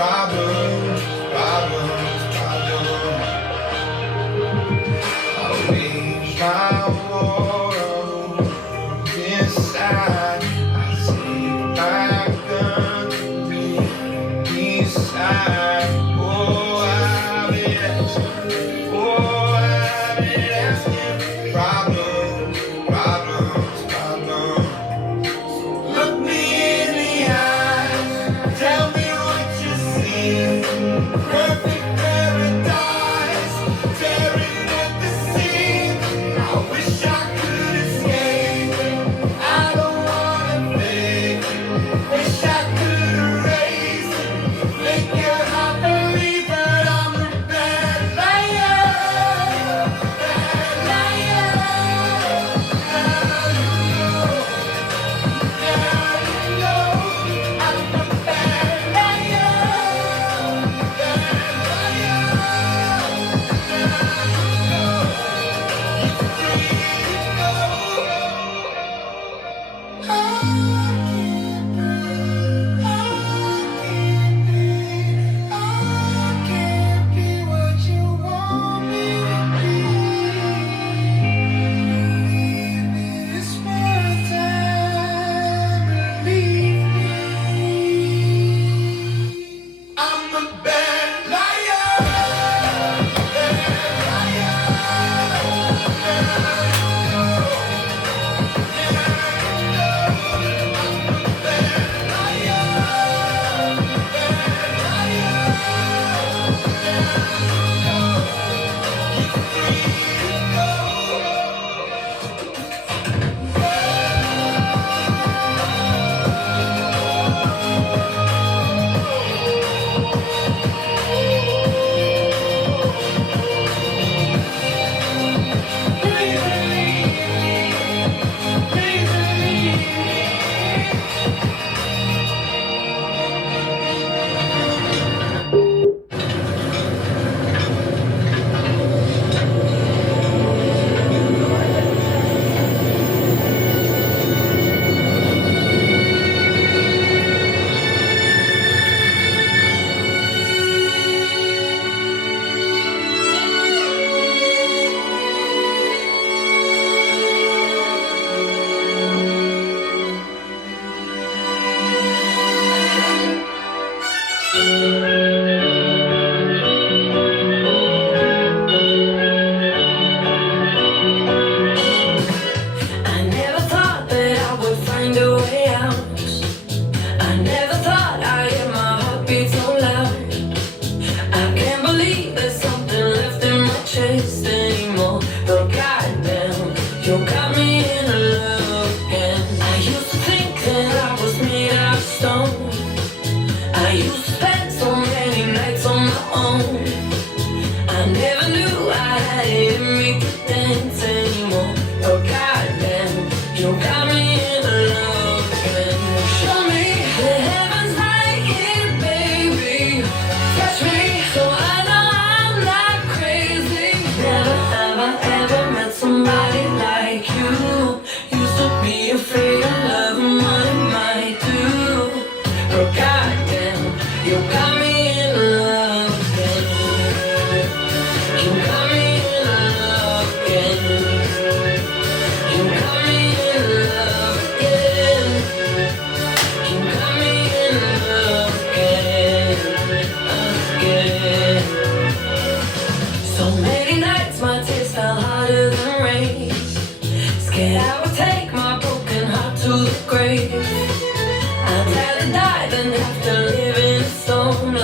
problems, problems, problems. I wage my war inside. I take my gun to be beside. Oh, I've been asking. Oh, I've been asking. Problems, problems, problems. Look me in the eyes. Tell me what you see. Perfect paradise, tearing at the seams. I wish I could escape. I don't wanna fake. Wish I could erase it. Make your heart believe that I'm a bad liar. Bad liar. Now you know I'm a bad liar. Bad liar. I can't be what you want me to be. It's my time, believe me. I'm a bad liar. Bad I never thought that I would find a way out. I never thought I'd hear my heartbeat so loud. I can't believe there's something left in my chest anymore. But goddamn, you got me in love again. I used to think that I was made out of stone. I used to spend so many nights on my own. I never knew I had it in me to dance anymore. But goddamn, you got me in love again. Show me the heavens right here, baby. Touch me so I know I'm not crazy. Never have I ever met somebody like you. Used to be afraid of love and what it might do. But goddamn, you got me in love again. You got me in love again. You got me in love again. You got me in love again. So many nights my tears fell harder than rain. Scared I would take my broken heart to the grave. I'd rather die than have to live in a stone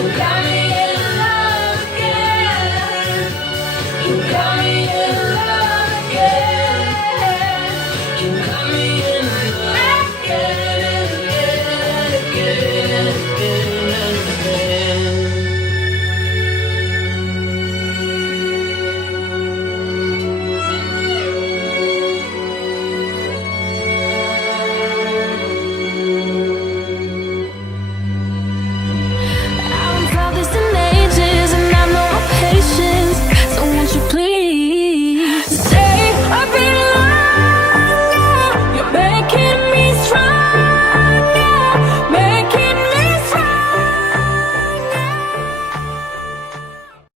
You got me in love again. You got me in love again. You got me in love again.